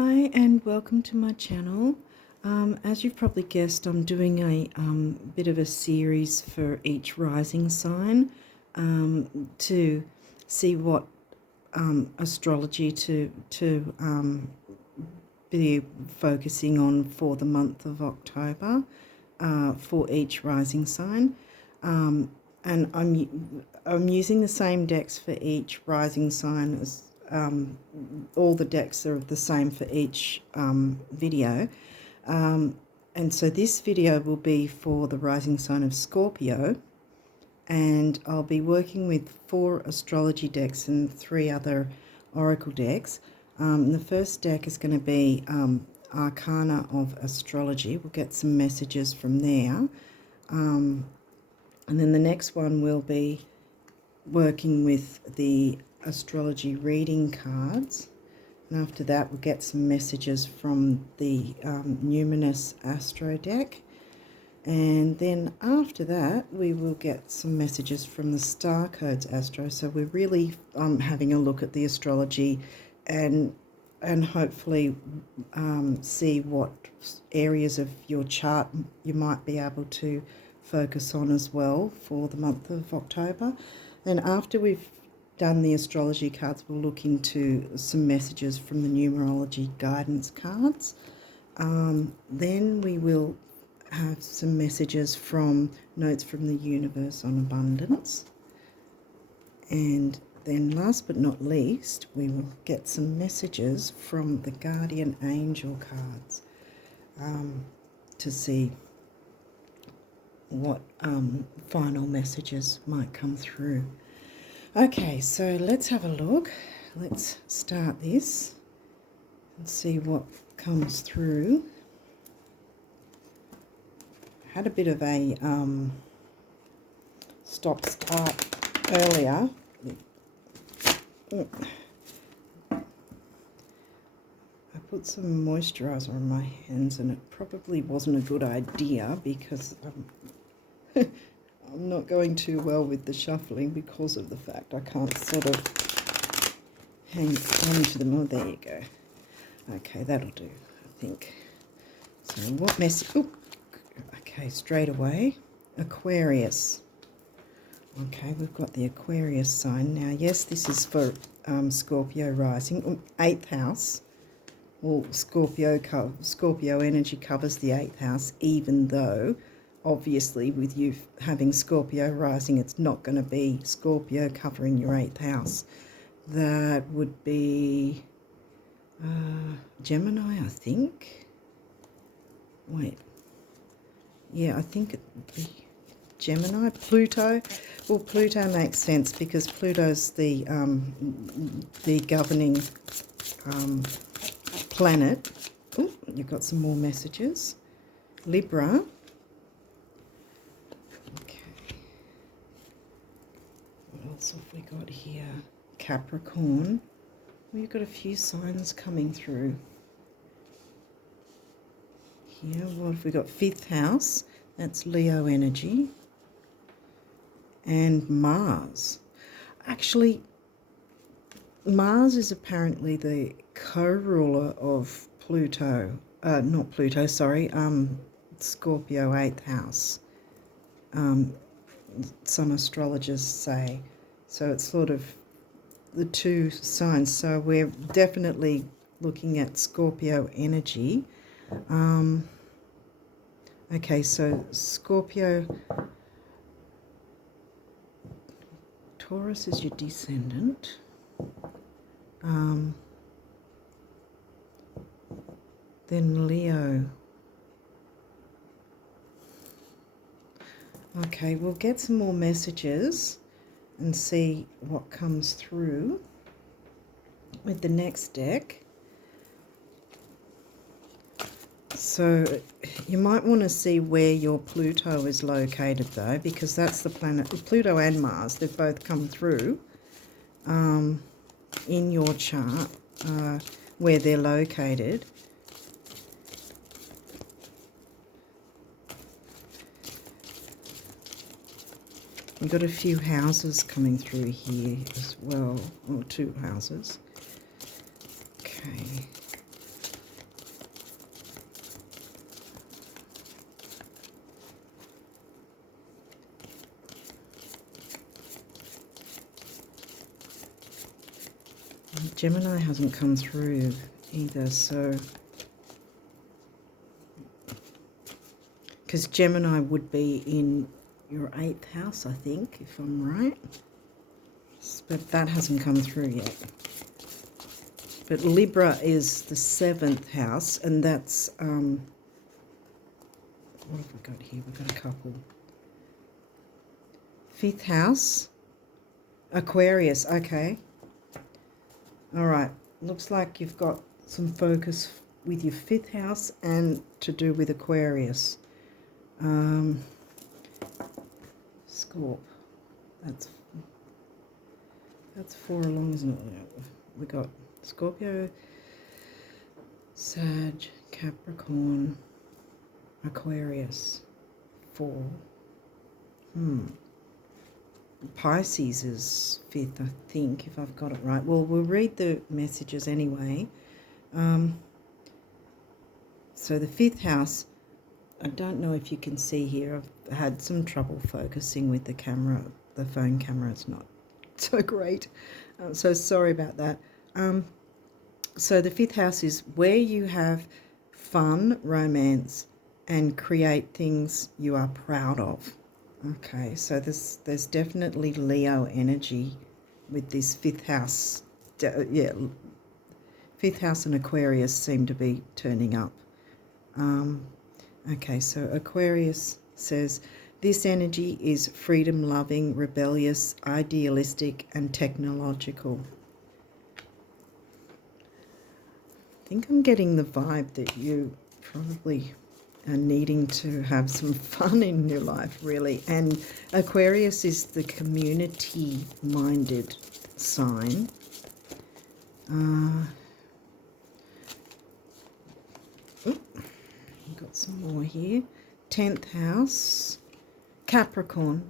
Hi and welcome to my channel. As you've probably guessed, I'm doing a bit of a series for each rising sign to see what astrology to be focusing on for the month of October for each rising sign. And I'm using the same decks for each rising sign as all the decks are the same for each video. And so this video will be for the rising sign of Scorpio, and I'll be working with 4 astrology decks and 3 other oracle decks. The first deck is going to be Arcana of Astrology. We'll get some messages from there. And then the next one will be working with the astrology reading cards, and after that we'll get some messages from the numinous astro deck, and then after that we will get some messages from the star codes astro. So we're really having a look at the astrology and hopefully see what areas of your chart you might be able to focus on as well for the month of October. And after we've done the astrology cards, we'll look into some messages from the numerology guidance cards. Then we will have some messages from notes from the universe on abundance. And then last but not least, we will get some messages from the guardian angel cards to see what final messages might come through. Okay, so let's have a look. Let's start this and see what comes through. Had a bit of a stop-start earlier. I put some moisturiser on my hands and it probably wasn't a good idea because I'm not going too well with the shuffling because of the fact I can't sort of hang to them. Oh, there you go. Okay, that'll do, I think. So what message? Oh, okay, straight away. Aquarius. Okay, we've got the Aquarius sign. Now, yes, this is for Scorpio rising. 8th house. Well, Scorpio energy covers the 8th house, even though obviously with you having Scorpio rising, it's not going to be Scorpio covering your 8th house. That would be Gemini, I think. Wait. Yeah, I think it would be Gemini. Pluto. Well, Pluto makes sense because Pluto's the governing planet. Oh, you've got some more messages. Libra. What else have we got here? Capricorn. We've got a few signs coming through. Here, what have we got? 5th house. That's Leo energy. And Mars. Actually, Mars is apparently the co-ruler of Pluto. Not Pluto, sorry. Scorpio 8th house. Some astrologers say. So it's sort of the two signs. So we're definitely looking at Scorpio energy. Okay, so Scorpio, Taurus is your descendant. Then Leo. Okay, we'll get some more messages and see what comes through with the next deck. So you might want to see where your Pluto is located though, because that's the planet. Pluto and Mars, they've both come through in your chart where they're located. You've got a few houses coming through here as well, or 2 houses. Okay. Gemini hasn't come through either, so... Because Gemini would be in your 8th house, I think, if I'm right. But that hasn't come through yet. But Libra is the 7th house, and that's... what have we got here? We've got a couple. 5th house, Aquarius, okay. All right, looks like you've got some focus with your 5th house and to do with Aquarius. Scorp, that's 4 along, isn't it? We got Scorpio, Sag, Capricorn, Aquarius, 4. Pisces is 5th, I think, if I've got it right. Well, we'll read the messages anyway. So the 5th house, I don't know if you can see here, I've had some trouble focusing with the camera. The phone camera is not so great. So sorry about that. So the 5th house is where you have fun, romance, and create things you are proud of. Okay, so there's definitely Leo energy with this 5th house. Yeah, 5th house and Aquarius seem to be turning up. Okay, so Aquarius says, this energy is freedom-loving, rebellious, idealistic, and technological. I think I'm getting the vibe that you probably are needing to have some fun in your life, really. And Aquarius is the community-minded sign. Got some more here. 10th house, Capricorn.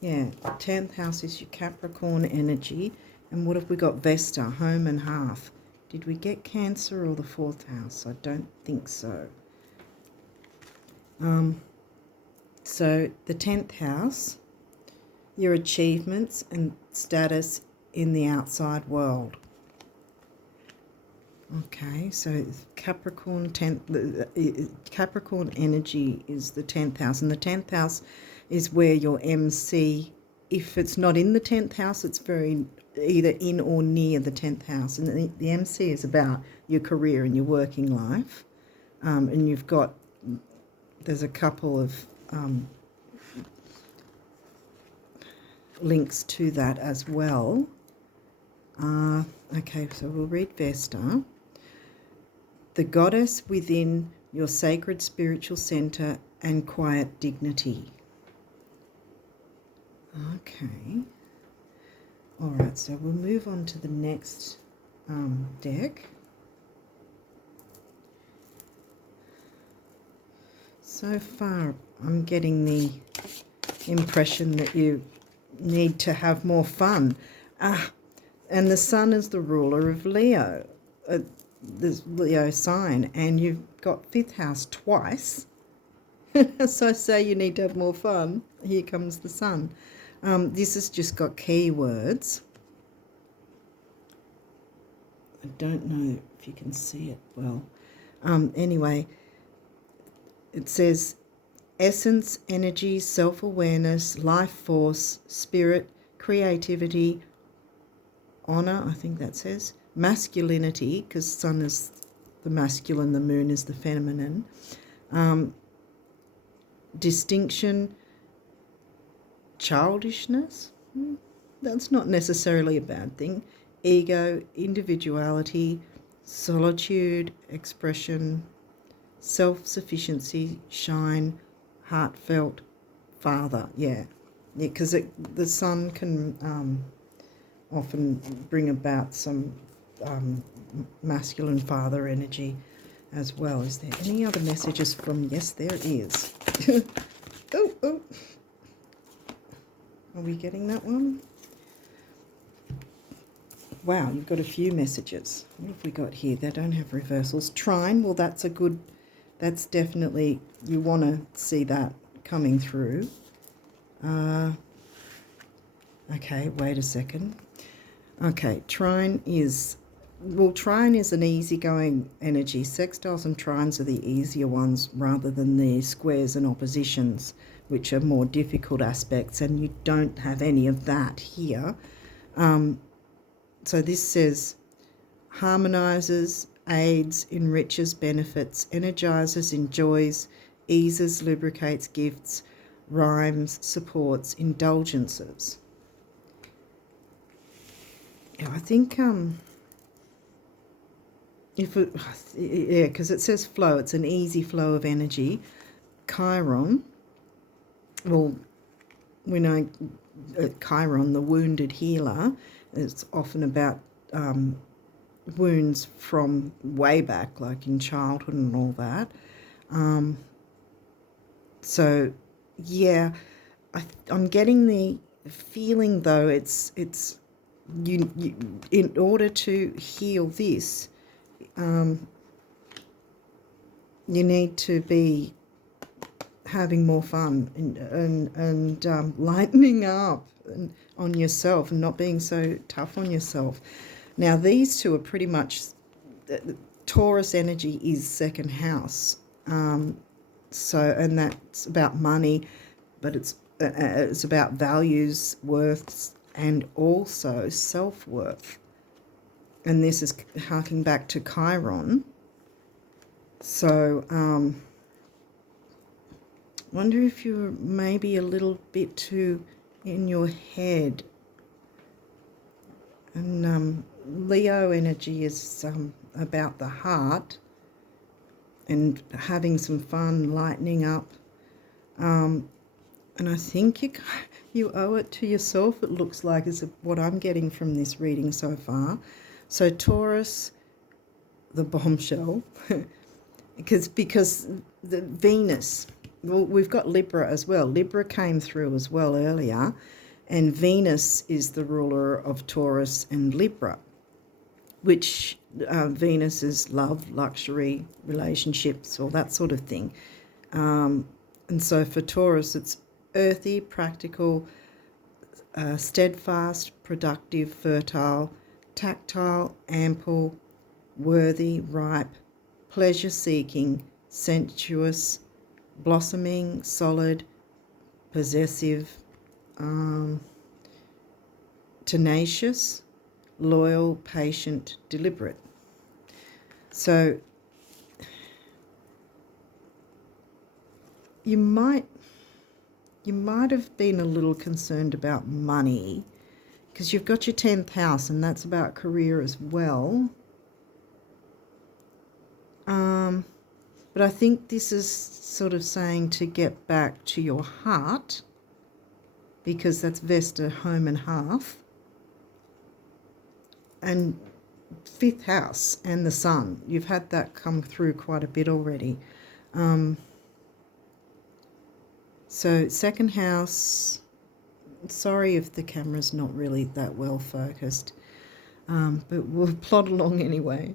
Yeah, 10th house is your Capricorn energy. And what have we got? Vesta, home and hearth. Did we get Cancer or the 4th house? I don't think so. So the 10th house, your achievements and status in the outside world. Okay, so Capricorn Capricorn energy is the 10th house, and the 10th house is where your MC, if it's not in the 10th house, it's very either in or near the 10th house, and the MC is about your career and your working life, and you've got, there's a couple of links to that as well. Okay, so we'll read Vesta. The goddess within your sacred spiritual center and quiet dignity. Okay. All right, so we'll move on to the next deck. So far, I'm getting the impression that you need to have more fun. And the sun is the ruler of Leo. The Leo sign, and you've got 5th house twice. So I say you need to have more fun. Here comes the sun. This has just got keywords. I don't know if you can see it well. Anyway, it says essence, energy, self-awareness, life force, spirit, creativity, honor, I think that says, masculinity, because sun is the masculine, the moon is the feminine, distinction, childishness, that's not necessarily a bad thing, ego, individuality, solitude, expression, self-sufficiency, shine, heartfelt, father, yeah, because the sun can often bring about some masculine father energy as well. Is there any other messages from... Yes, there is. Oh. Are we getting that one? Wow, you've got a few messages. What have we got here? They don't have reversals. Trine, well, that's a good... That's definitely... You want to see that coming through. Okay, wait a second. Okay, trine is well, trine is an easygoing energy. Sextiles and trines are the easier ones rather than the squares and oppositions, which are more difficult aspects, and you don't have any of that here. So this says harmonizes, aids, enriches, benefits, energizes, enjoys, eases, lubricates, gifts, rhymes, supports, indulgences. Yeah, I think because it says flow, it's an easy flow of energy. Chiron, well, we know Chiron, the wounded healer, it's often about wounds from way back, like in childhood and all that. So, yeah, I'm getting the feeling though it's you in order to heal this, you need to be having more fun and lightening up on yourself and not being so tough on yourself. Now, these two are pretty much, Taurus energy is second house. So, and that's about money, but it's about values, worths, and also self-worth. And this is harking back to Chiron. So, wonder if you're maybe a little bit too in your head. And Leo energy is about the heart and having some fun, lightening up. And I think you owe it to yourself, it looks like, is what I'm getting from this reading so far. So Taurus, the bombshell, because the Venus, well, we've got Libra as well. Libra came through as well earlier, and Venus is the ruler of Taurus and Libra, which Venus is love, luxury, relationships, all that sort of thing. And so for Taurus, it's earthy, practical, steadfast, productive, fertile, tactile, ample, worthy, ripe, pleasure-seeking, sensuous, blossoming, solid, possessive, tenacious, loyal, patient, deliberate. So you might have been a little concerned about money because you've got your 10th house and that's about career as well. But I think this is sort of saying to get back to your heart, because that's Vesta, home and hearth. And 5th house and the sun, you've had that come through quite a bit already. So 2nd house, sorry if the camera's not really that well focused, but we'll plod along anyway.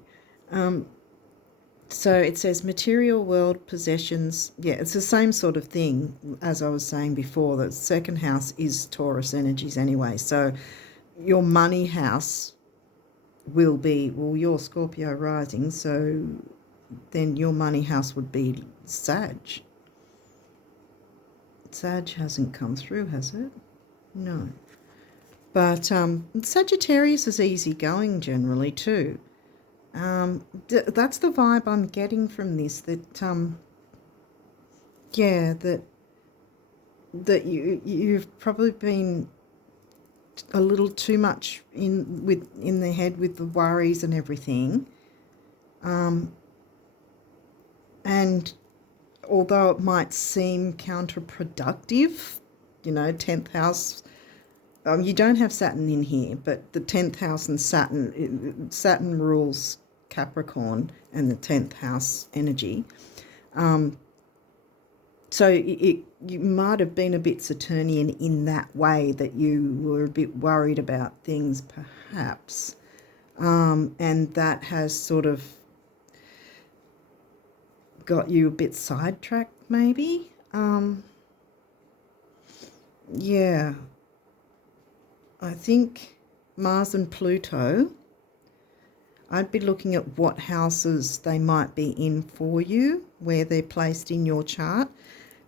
So it says material world, possessions. Yeah, it's the same sort of thing as I was saying before. The 2nd house is Taurus energies anyway. So your money house will be, well, you're Scorpio rising, so then your money house would be Sag. Sag hasn't come through, has it? No. But Sagittarius is easygoing generally too. That's the vibe I'm getting from this, that yeah, that you've probably been a little too much in the head with the worries and everything, and although it might seem counterproductive, 10th house, you don't have Saturn in here, but the 10th house and Saturn rules Capricorn and the 10th house energy. So you might have been a bit Saturnian in that way, that you were a bit worried about things perhaps, and that has sort of got you a bit sidetracked maybe. Yeah, I think Mars and Pluto I'd be looking at what houses they might be in for you, where they're placed in your chart,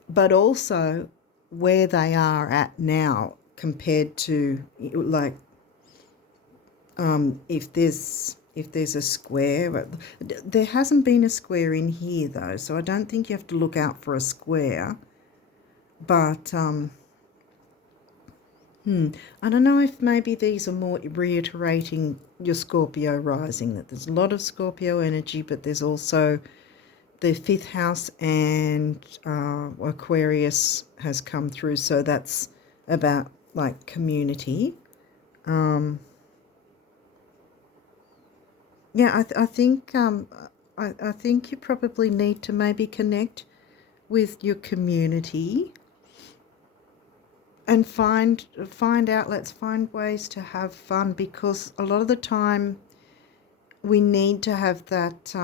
but also where they are at now compared to, like, if there's a square. There hasn't been a square in here though, so I don't think you have to look out for a square. But I don't know if maybe these are more reiterating your Scorpio rising, that there's a lot of Scorpio energy, but there's also the 5th house and Aquarius has come through, so that's about like community. Yeah, I think I think you probably need to maybe connect with your community and find outlets, find ways to have fun, because a lot of the time we need to have that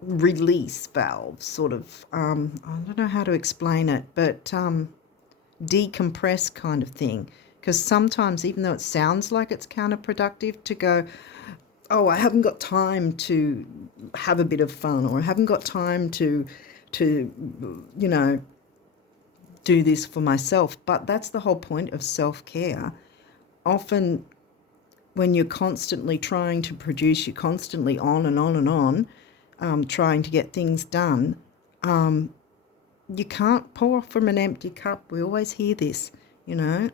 release valve, sort of. I don't know how to explain it, but decompress kind of thing. Because sometimes, even though it sounds like it's counterproductive to go, oh, I haven't got time to have a bit of fun, or I haven't got time to you know, do this for myself. But that's the whole point of self-care. Often when you're constantly trying to produce, you're constantly on and on and on, trying to get things done, you can't pour from an empty cup. We always hear this, you know,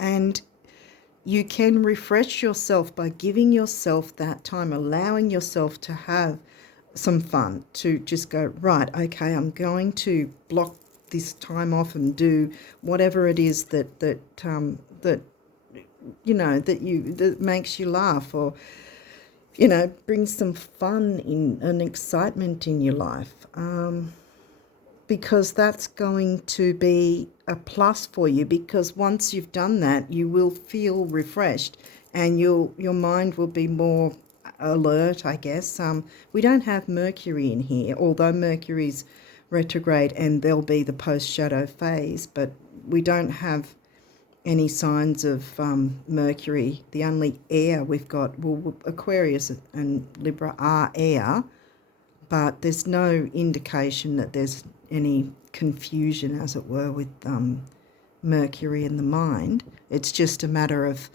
and you can refresh yourself by giving yourself that time, allowing yourself to have some fun, to just go, right, okay, I'm going to block this time off and do whatever it is that you know, that makes you laugh, or, you know, brings some fun in and excitement in your life, because that's going to be a plus for you, because once you've done that, you will feel refreshed and your mind will be more alert, I guess. We don't have Mercury in here, although Mercury's retrograde and there'll be the post-shadow phase, but we don't have any signs of Mercury. The only air we've got, well, Aquarius and Libra are air, but there's no indication that there's any confusion, as it were, with Mercury in the mind. It's just a matter of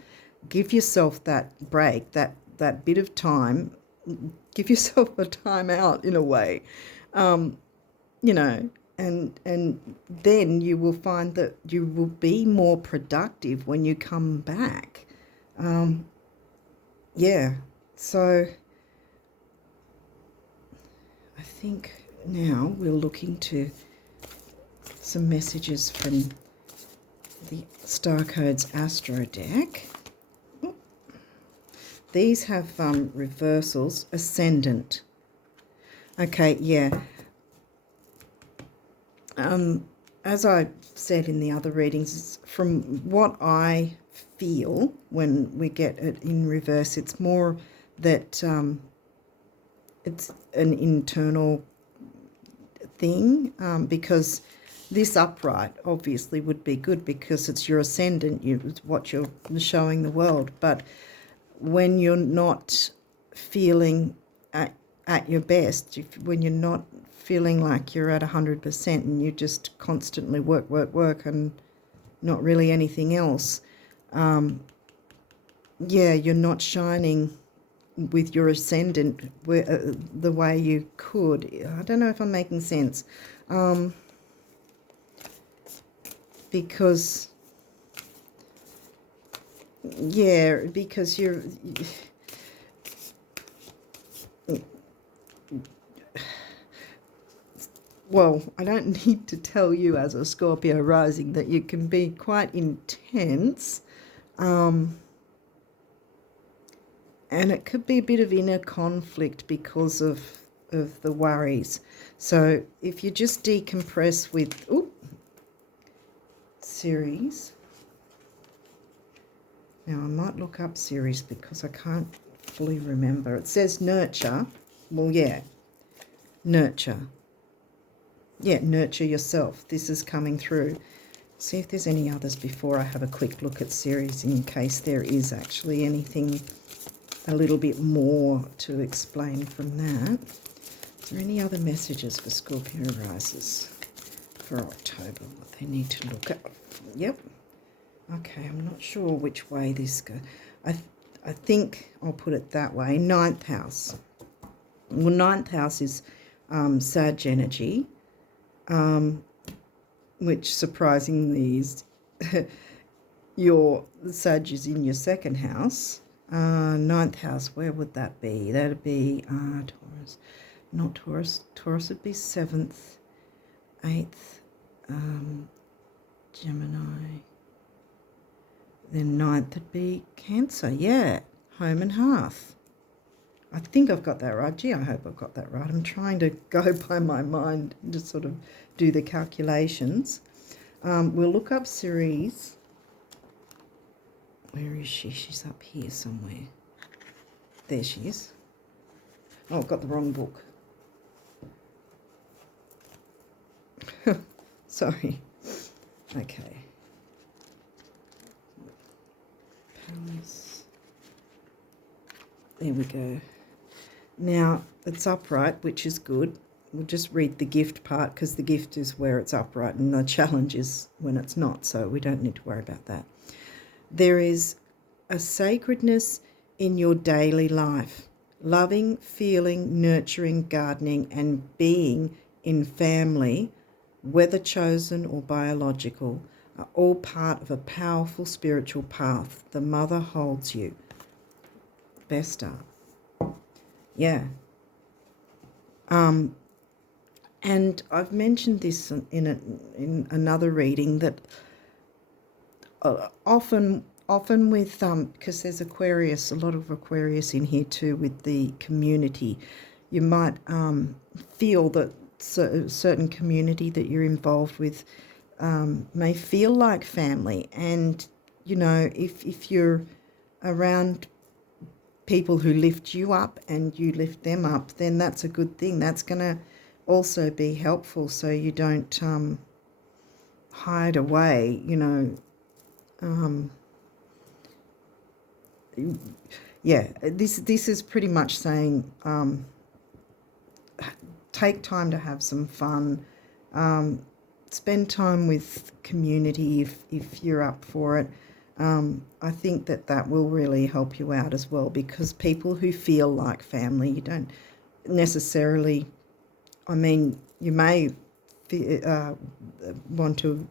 give yourself that break, that bit of time, give yourself a time out in a way, you know, and then you will find that you will be more productive when you come back. Yeah, so I think now we'll look into some messages from the Star Codes Astro deck. These have reversals. Ascendant. Okay, yeah. As I said in the other readings, from what I feel when we get it in reverse, it's more that it's an internal thing, because this upright obviously would be good because it's your ascendant, it's what you're showing the world. But when you're not feeling at your best, when you're not feeling like you're at 100% and you just constantly work and not really anything else, yeah, you're not shining with your ascendant the way you could. I don't know if I'm making sense, because yeah, because you're well, I don't need to tell you as a Scorpio rising that you can be quite intense, and it could be a bit of inner conflict because of the worries. So if you just decompress with series. Now I might look up series because I can't fully remember. It says nurture. Well, yeah, nurture. Yeah, nurture yourself. This is coming through. See if there's any others before I have a quick look at series, in case there is actually anything a little bit more to explain from that. Is there any other messages for Scorpio risers for October, what they need to look at? Yep. Okay, I'm not sure which way this goes. I think I'll put it that way. Ninth house. Well, ninth house is Sag energy, which surprisingly is your Sag is in your second house. Ninth house, where would that be? That would be Taurus. Not Taurus. Taurus would be 7th, 8th, Gemini. Then 9th would be Cancer. Yeah, home and hearth. I think I've got that right. Gee, I hope I've got that right. I'm trying to go by my mind and just sort of do the calculations. We'll look up Ceres. Where is she? She's up here somewhere. There she is. Oh, I've got the wrong book. Sorry. Okay. Palace. There we go. Now, it's upright, which is good. We'll just read the gift part, because the gift is where it's upright and the challenge is when it's not, so we don't need to worry about that. There is a sacredness in your daily life. Loving, feeling, nurturing, gardening, and being in family, whether chosen or biological, are all part of a powerful spiritual path. The mother holds you. Best up. Yeah. And I've mentioned this in another reading, that often with because there's Aquarius, a lot of Aquarius in here too, with the community, you might feel that certain community that you're involved with may feel like family, and you know, if you're around people who lift you up and you lift them up, then that's a good thing. That's going to also be helpful, so you don't hide away, you know. Yeah, this is pretty much saying take time to have some fun, spend time with community if you're up for it. I think that will really help you out as well, because people who feel like family, you don't necessarily, I mean, you may want to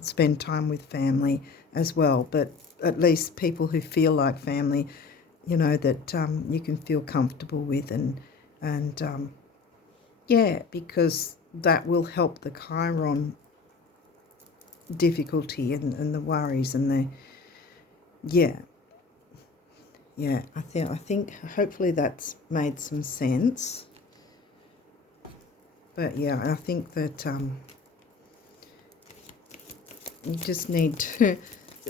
spend time with family as well, but at least people who feel like family, you know, that you can feel comfortable with, and yeah, because that will help the Chiron difficulty and the worries and the I think hopefully that's made some sense. But yeah, I think that you just need to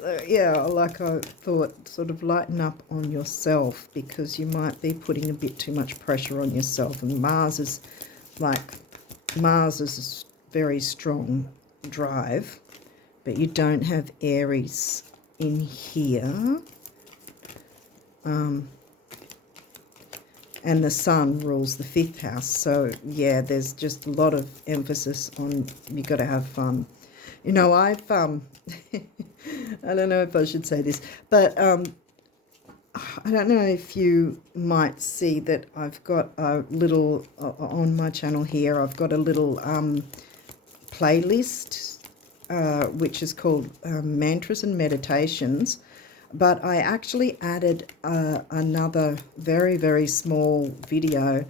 like I thought, sort of lighten up on yourself, because you might be putting a bit too much pressure on yourself. And Mars is a very strong drive, but you don't have Aries in here. And the Sun rules the 5th house. So, yeah, there's just a lot of emphasis on you got to have fun. You know, I've, I don't know if I should say this, but I don't know if you might see that I've got a little, on my channel here, I've got a little playlist, which is called Mantras and Meditations. But I actually added another very, very small video.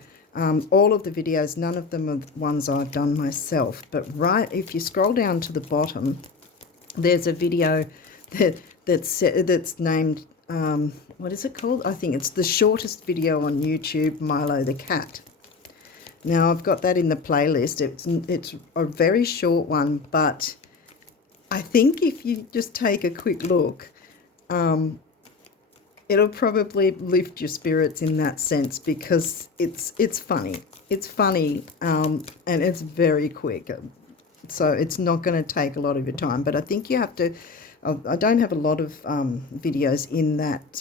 All of the videos, none of them are ones I've done myself. But if you scroll down to the bottom, there's a video that's named, what is it called? I think it's the shortest video on YouTube, Milo the Cat. Now, I've got that in the playlist. It's a very short one, but I think if you just take a quick look, it'll probably lift your spirits in that sense, because it's funny. It's funny, and it's very quick. So it's not going to take a lot of your time. But I think you have to, I don't have a lot of videos in that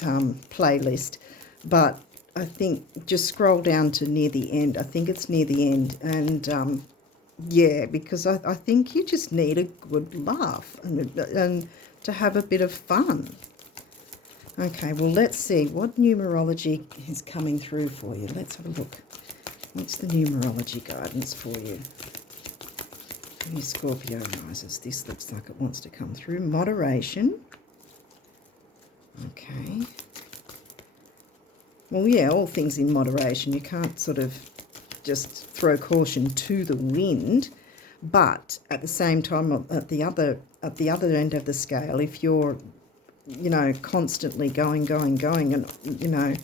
playlist, but I think just scroll down to near the end. I think it's near the end. And yeah, because I think you just need a good laugh and to have a bit of fun. Okay, well, let's see what numerology is coming through for you. Let's have a look. What's the numerology guidance for you? Any Scorpio risers? This looks like it wants to come through. Moderation. Okay. Well, yeah, all things in moderation. You can't sort of just throw caution to the wind, but at the same time, at the other end of the scale, if you're, you know, constantly going, and, you know,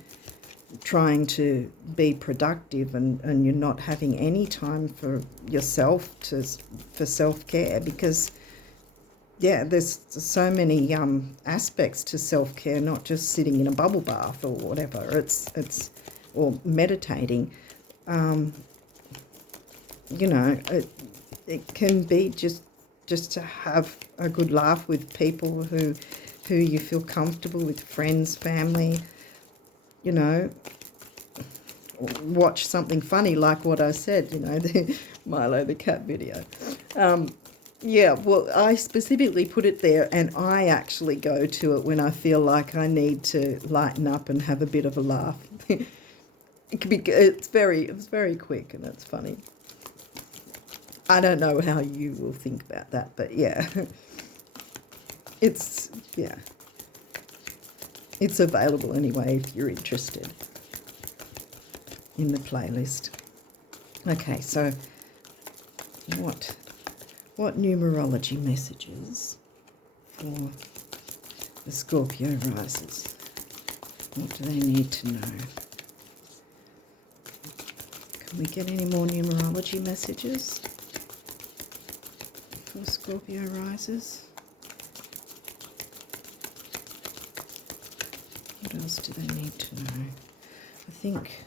trying to be productive and you're not having any time for yourself for self-care, because yeah, there's so many aspects to self-care, not just sitting in a bubble bath or whatever. It's or meditating. You know, it can be just to have a good laugh with people who you feel comfortable with, friends, family. You know, watch something funny like what I said, you know, the Milo the cat video. Yeah, well, I specifically put it there, and I actually go to it when I feel like I need to lighten up and have a bit of a laugh. It can be, it's very quick and it's funny. I don't know how you will think about that, but yeah, it's available anyway if you're interested in the playlist. Okay, so what numerology messages for the Scorpio risers? What do they need to know? Can we get any more numerology messages for Scorpio risers? What else do they need to know? I think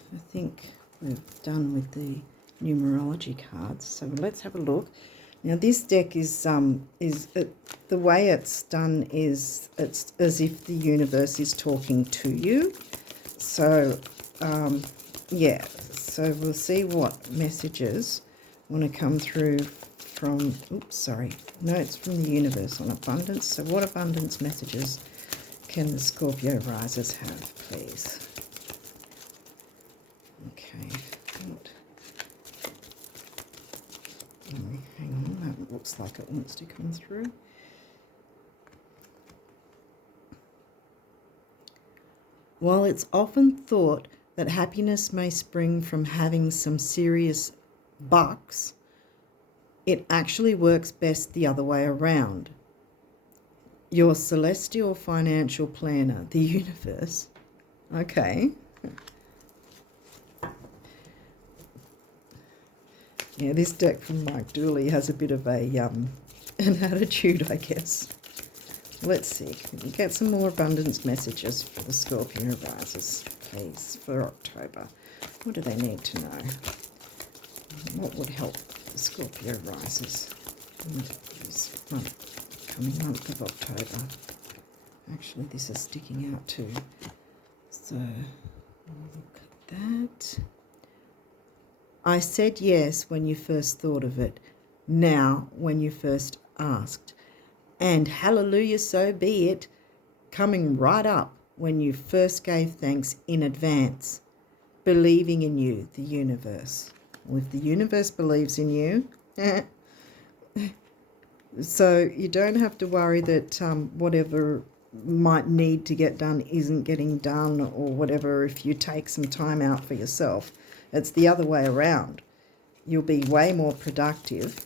we've done with the numerology cards. So let's have a look. Now this deck is the way it's done is it's as if the universe is talking to you. So yeah, so we'll see what messages want to come through from, oops, sorry, no, it's from the universe on abundance. So what abundance messages can the Scorpio risers have, please? Okay, hang on, that looks like it wants to come through. While it's often thought that happiness may spring from having some serious bucks, it actually works best the other way around. Your celestial financial planner, the universe, okay. Yeah, this deck from Mike Dooley has a bit of a an attitude, I guess. Let's see, can we get some more abundance messages for the Scorpio risers, please, for October? What do they need to know? What would help the Scorpio risers in this coming month of October? Actually, this is sticking out too. So, look at that. I said yes when you first thought of it, now when you first asked. And hallelujah, so be it, coming right up when you first gave thanks in advance, believing in you, the universe. Well, if the universe believes in you, so you don't have to worry that whatever might need to get done isn't getting done, or whatever if you take some time out for yourself. It's the other way around. You'll be way more productive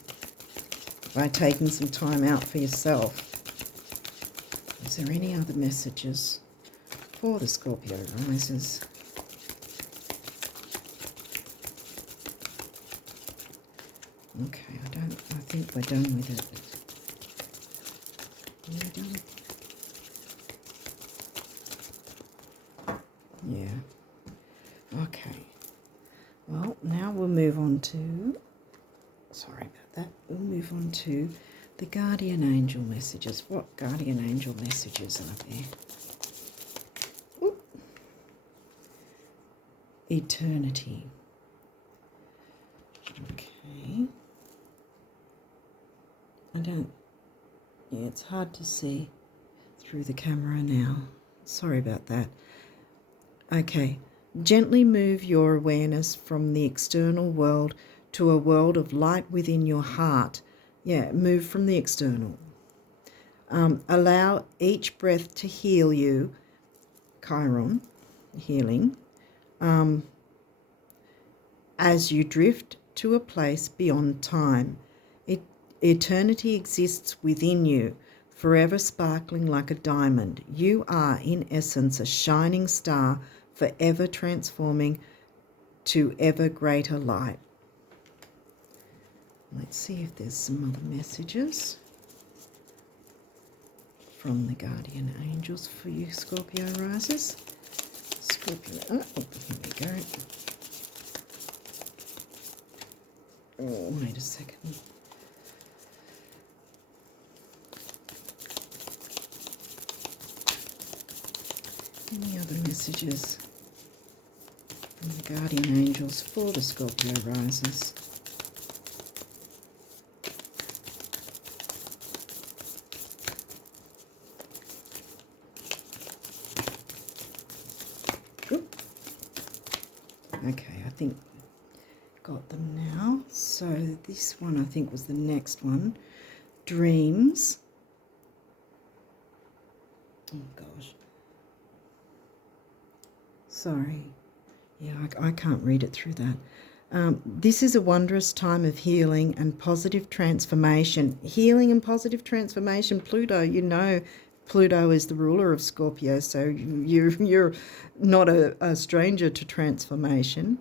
by taking some time out for yourself. Is there any other messages for the Scorpio risers? Okay, I think we're done with it. Are we done? Yeah. Okay. Well, now we'll move on to Sorry about that. We'll move on to the guardian angel messages. What guardian angel messages are there? Ooh. Eternity. Okay. It's hard to see through the camera now. Sorry about that. Okay. Gently move your awareness from the external world to a world of light within your heart. Yeah, move from the external. Allow each breath to heal you. Chiron, healing. As you drift to a place beyond time. Eternity exists within you, forever sparkling like a diamond. You are, in essence, a shining star, forever transforming to ever greater light. Let's see if there's some other messages from the guardian angels for you, Scorpio risers. Scorpio, oh, here we go. Oh, wait a second. Any other messages from the guardian angels for the Scorpio risers? Oop. Okay, I think got them now. So this one I think was the next one. Dreams. Oh gosh. Sorry. Yeah, I can't read it through that. This is a wondrous time of healing and positive transformation. Healing and positive transformation. Pluto, you know, Pluto is the ruler of Scorpio, so you're not a stranger to transformation.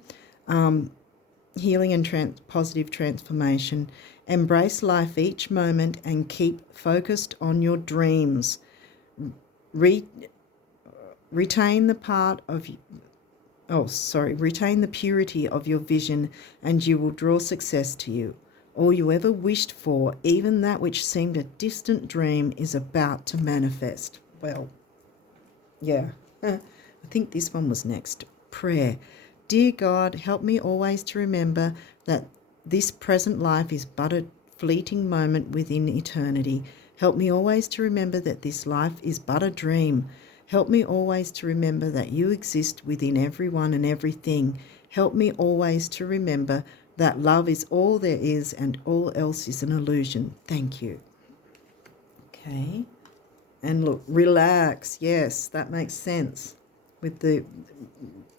Healing and positive transformation. Embrace life each moment and keep focused on your dreams. Retain the purity of your vision, and you will draw success to you. All you ever wished for, even that which seemed a distant dream, is about to manifest. Well, yeah, I think this one was next. Prayer. Dear God, help me always to remember that this present life is but a fleeting moment within eternity. Help me always to remember that this life is but a dream. Help me always to remember that you exist within everyone and everything. Help me always to remember that love is all there is and all else is an illusion. Thank you. Okay. And look, relax. Yes, that makes sense with the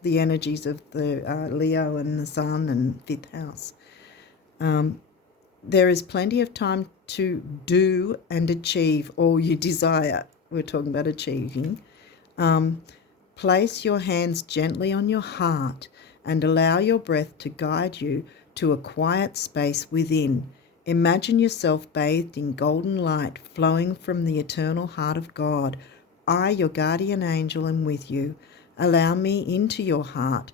energies of the Leo and the Sun and fifth house. There is plenty of time to do and achieve all you desire. We're talking about achieving. Place your hands gently on your heart and allow your breath to guide you to a quiet space within. Imagine yourself bathed in golden light flowing from the eternal heart of God. I, your guardian angel, am with you. Allow me into your heart.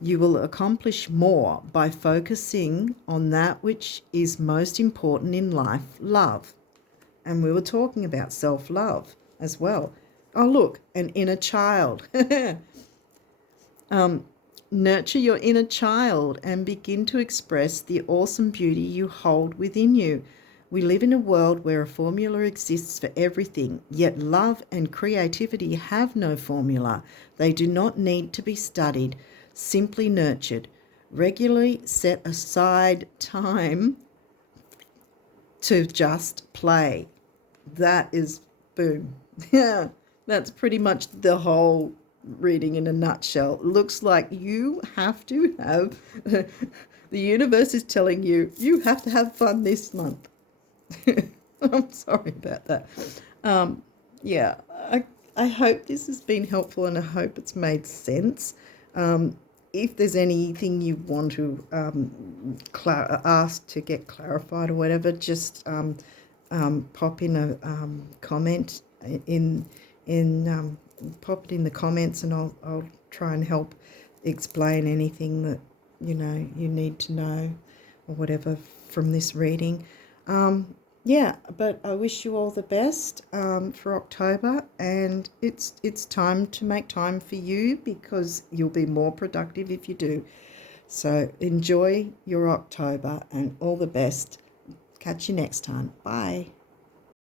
You will accomplish more by focusing on that which is most important in life, love. And we were talking about self-love as well. Oh, look, an inner child. Nurture your inner child and begin to express the awesome beauty you hold within you. We live in a world where a formula exists for everything, yet love and creativity have no formula. They do not need to be studied, simply nurtured. Regularly set aside time to just play. That is boom. Yeah. That's pretty much the whole reading in a nutshell. It looks like you have to have, the universe is telling you, you have to have fun this month. I'm sorry about that. Yeah, I hope this has been helpful and I hope it's made sense. If there's anything you want to ask to get clarified or whatever, just pop in a comment pop it in the comments, and I'll try and help explain anything that you need to know or whatever from this reading. Yeah, but I wish you all the best for October, and it's time to make time for you, because you'll be more productive if you do. So enjoy your October and all the best. Catch you next time. Bye.